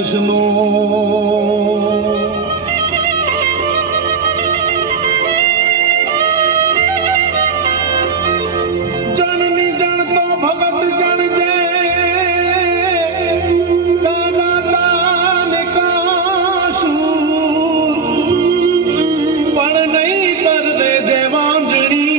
ફેસલો જણની જણતો ભગત જણજે કાનાદાને કાશું પણ નહીં કર દે દેવાંજણી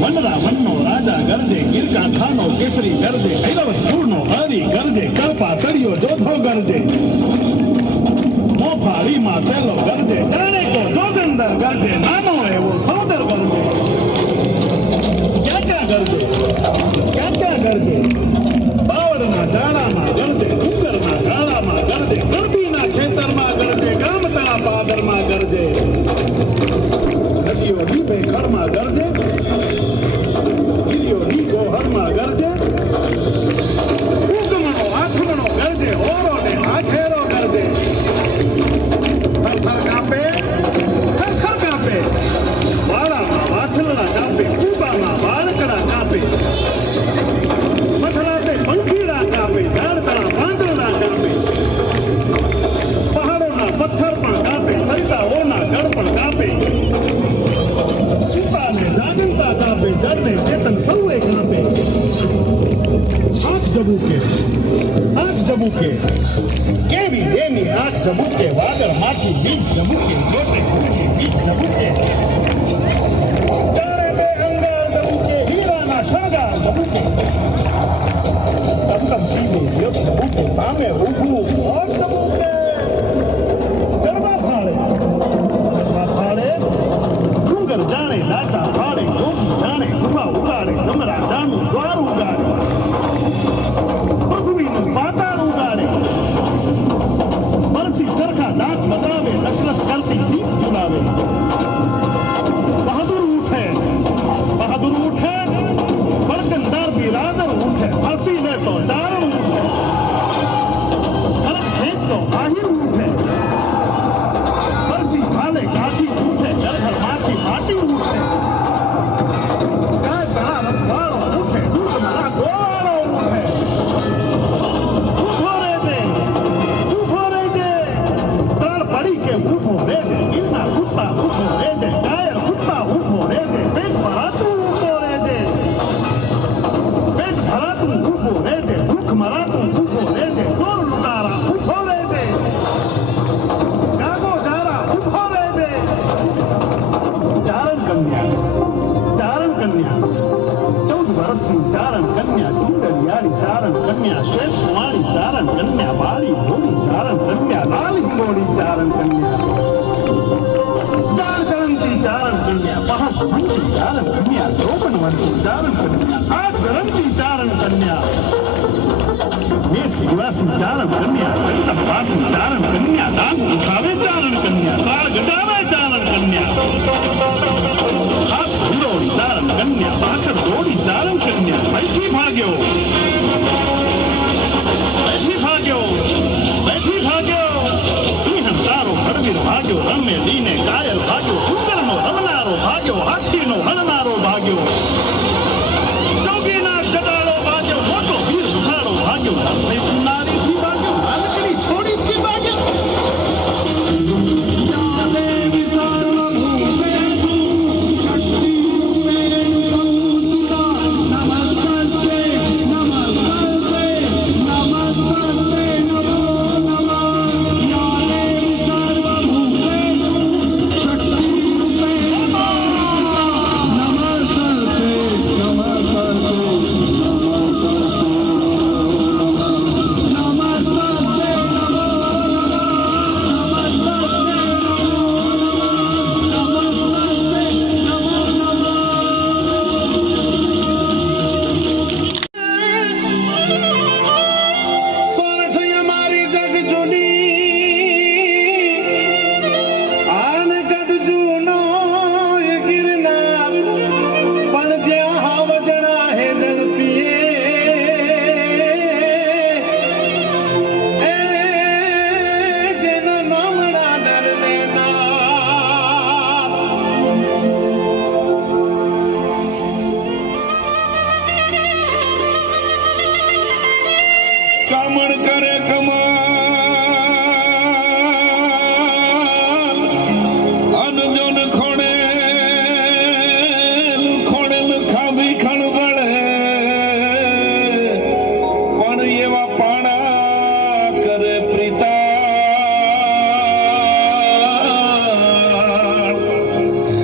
વનરા વનનો રાજા ગરજે ગીરકા ખાનો કેસરી ગરજે ઐરાવત કુળનો હરી ગરજે કલ્પા તળિયો જોધો ગરજે મોફાળીમાં તેલો ગરજે જાણે કો જોગંદર ગરજે નાનો એવો સૌદર ગરજે ક્યાં ગરજે ક્યાં ગરજે બાવળના જાડામાં ગરજે ડુંગરના ગાળામાં ગરજે ગરબીના ખેતરમાં ગરજે ગામતળા પાદરમાં ગરજે નદીઓ દીપે ખડમાં ગરજે ગીરીઓની ગોહરમાં ગરજે ઉગમણો આથમણો ગરજે ઓરો ને આખેરો ગરજે થરથર કાપે થરથર કાપે વાડામાં વાછલડા કાપે કુબામાં વાળકડા કાપે મથરાતે પંખીડા કાપે ઝાડતળા પાંદડા કાપે પહાડોના પથ્થર પણ કાપે સરિતાઓના જળ પણ કાપે સીતાને જાગંતા કાપે જળને ચેતન સૌએ કાપે આંખ જબુકે કેવી દેની આંખ જબુકે વાદળ માથી બીજ જબુકે જોતે બીજ જબુકે ચારે બે અંગાર જબુકે હીરાના શણગાર જબુકે ટમટમતી જ્યોત જબુકે સામે ઊભું ઓર જબુકે જડબા ફાળે ડુંગર જાણે લાચા ફાળે જોગી જાણે ગુફા ઉગાડે ડમરા દાનું દ્વાર ઉગાડે પૃથ્વીનું પાતાળ ઉગાડે પરછી સરખા દાંત બતાવે લસલસ કરતી જીભ ચુલાવે બહાદુર ઉઠે બળકંદાર બિરાદર ઉઠે ફરસી લે તો ચારણ ઉઠે હરખ ખેંચ તો આહિર ઉઠે પરછી ખાલે કાઠી ઉઠે જળહર માથી માટી ઉઠે ગાય તળા રખવાળો ઉઠે દૂધ મારા ગોવાળો ઉઠે ઉભો રહેજે ત્રણ પડી કે ઉભો રહેજે ગીરના કુત્તા ઉભો રહેજે કાયર કુત્તા ઉભો રહેજે પેટ ભરાતું ઉભો રહેજે ભૂખ મરાતું ઉભો રહેજે ચોર લૂંટારા ઉભો રહેજે ગાગો જારા ઉભો રહેજે ચારણ કન્યા 14 વર્ષની ચારણ કન્યા ચુંદડિયાળી ચારણ કન્યા શ્વેત સુવાળી ચારણ કન્યા વાળી ભોળી ચારણ કન્યા લાલ હિંગોળી ચારણ કન્યા ચાર ચરણથી ચારણ કન્યા પહાડ ભૂંતી ચારણ કન્યા ચોપનવંતી ચારણ કન્યા 8 ચરણથી ચારણ કન્યા સિવાસી ચારણ કન્યા કંટકવાસી ચારણ કન્યા દાંત ઉઠાવે ચારણ કન્યા તાળ ગજાવે ચારણ કન્યા હાથ ભૂંડોળી ચારણ કન્યા પાછળ દોડી ચારણ કન્યા બેઠી ભાગ્યો સિંહ તારો હરવીર ભાગ્યો રમે દીને કાયલ ભાગ્યો ડુંગરનો રમનારો ભાગ્યો હાથીનો હણનારો ભાગ્યો જોગીના જટાળો ભાગ્યો મોટો વીર ઉછાળો ભાગ્યો નારીથી ભાગ્યો નાનકડી છોડીથી ભાગ્યો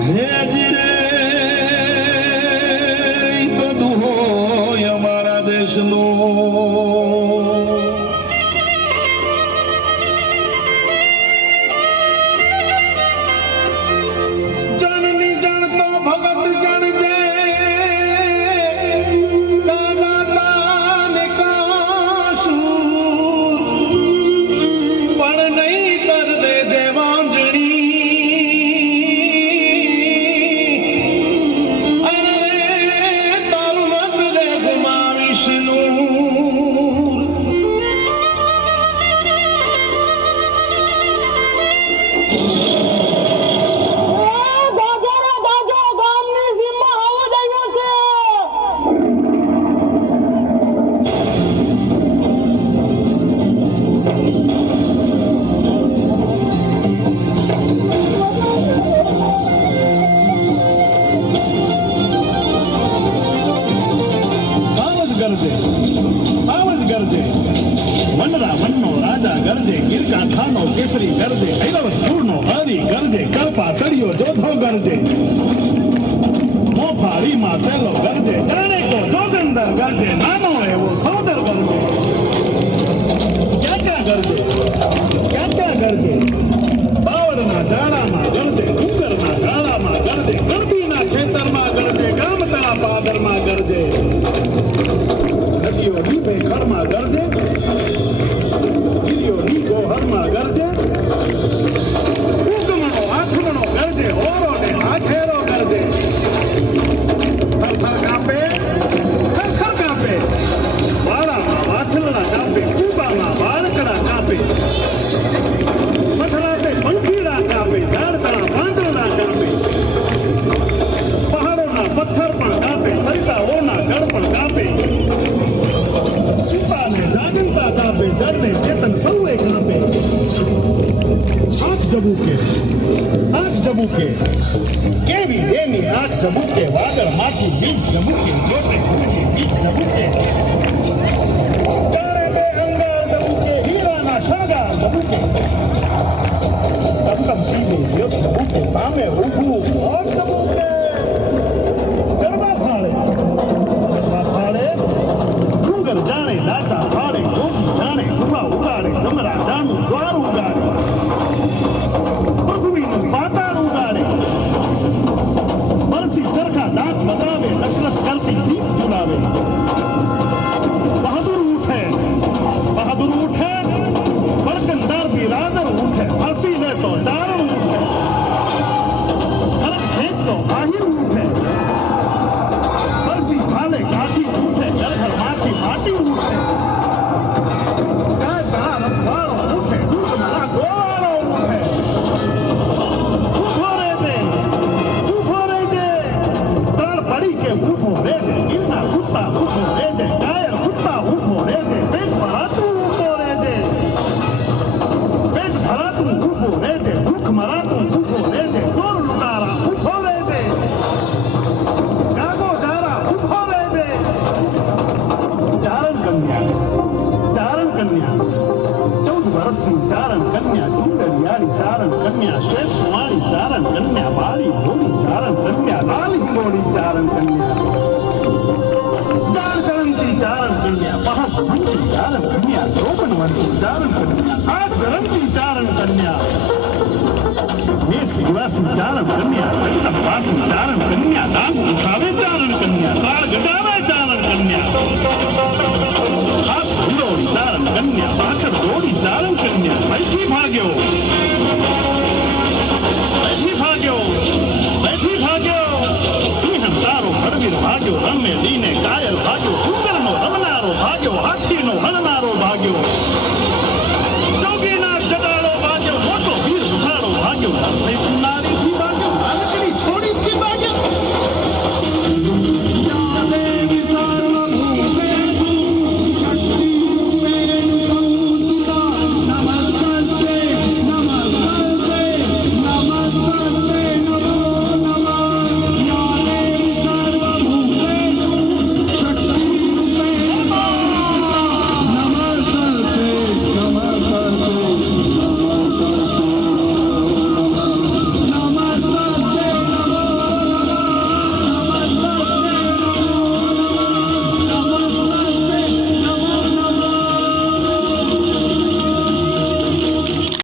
હેજી રે ઈ તો દુહોય અમારા દેશનો જનની જણતો ભગત જણજે કાના ને કાશું પણ નહીં કર દે દેવાંજણી અરે તારું મત રે ગુમાવીશ નૂર સાવજ ગરજે વનરા વનનો રાજા ગરજે ગીરકા ખાનો કેસરી ગરજે ઐરાવત પૂરનો હરી ગરજે કલ્પા તળિયો જોધો ગરજે મોફાળીમાં તેલો ગરજે જાણેકો જોગંદર ગરજે નાનો એવો સૌદર ગરજે ક્યાં ગરજે ક્યાં ગરજે બાવળના જાડામાં ગરજે ડુંગરના ગાળામાં ગરજે ગરબીના ખેતરમાં ગરજે ગામતળા પાદરમાં ગરજે નદીઓ દીપે ખરમાં ગરજે ગીરીઓ ની ગોહરમાં ગરજે ઉગમણો આથમણો ગરજે ઓરો ને આખેરો ગરજે થરથર કાપે વાળામાં વાછલડા કાપે કુબામાં વાળકડા કાપે પથરાતે પંખીડા કાપે ઝાડતળા પાંદડા કાપે પહાડોના પથ્થર પણ કાપે સરિતાઓના જળ પણ કાપે સીતાને જાગંતા કાપે જળને ચેતન સૌએ કાપે આંખ જબુકે કેવી દેની આંખ જબુકે વાદળ માંથી બીજ જબુકે જોતે બીજ જબુકે ચારે બે અંગાર જબુકે હીરાના શણગાર જબુકે તમતમ સીધે જ્યોત જબુકે સામે ઊભું ઓર જબુકે જડબા ફાળે ડુંગર જાણે દાતા ફાળે જોગી જાણે ગુફા ઉગાડે ડમરા દાનું દ્વાર ઉગાડે પૃથ્વીનું પાતાળ ઉગાડે પરછી સરખા દાંત બતાવે લસલસ કરતી જીભ ચુલાવે બહાદુર ઉઠે બળકંદાર બિરાદર ઉઠે ફરસી લે તો ચારણ ઉઠે હરખ ખેંચતો આહિર ઉઠે પરછી ભાલે કાઠી ઉઠે જળઘર માંથી માટી ઉઠે ગાય તળા રખવાળો ઉઠે દૂધ મારા ગોવાળો ઉઠે ઉભો રેજે તળ પડી કે ઉભો રેજે ગીરના કુત્તા ઉભો રેજે કાયર કુત્તા ઉભો રેજે પેટ ભરાતું ઉભો રેજે ભૂખ મરાતું ઉભો રેજે ચોર લૂંટારા ઉભો રેજે ગાગો જારા ઉભો રેજે ચારણ કન્યા 14 વર્ષની ચારણ કન્યા ચુંદડિયાળી ચારણ કન્યા શ્વેત સુવાળી ચારણ કન્યા બાળી ભોળી ચારણ કન્યા લાલ હિંગોળી ચારણ કન્યા ચાર ચરણથી ચારણ કન્યા પહાડ ભૂંકી ચારણ કન્યા દ્રોપણવંતી ચારણ કન્યા આ ચરણથી ચારણ કન્યા સિવાસી ચારણ કન્યા કંઠપાસી ચારણ કન્યા દાંત ઉઠાવે ચારણ કન્યા તાળ ગજાવે ચારણ કન્યા હાથ ભંડોળી ચારણ કન્યા પાછળ દોડી ચારણ કન્યા ભયથી ભાગ્યો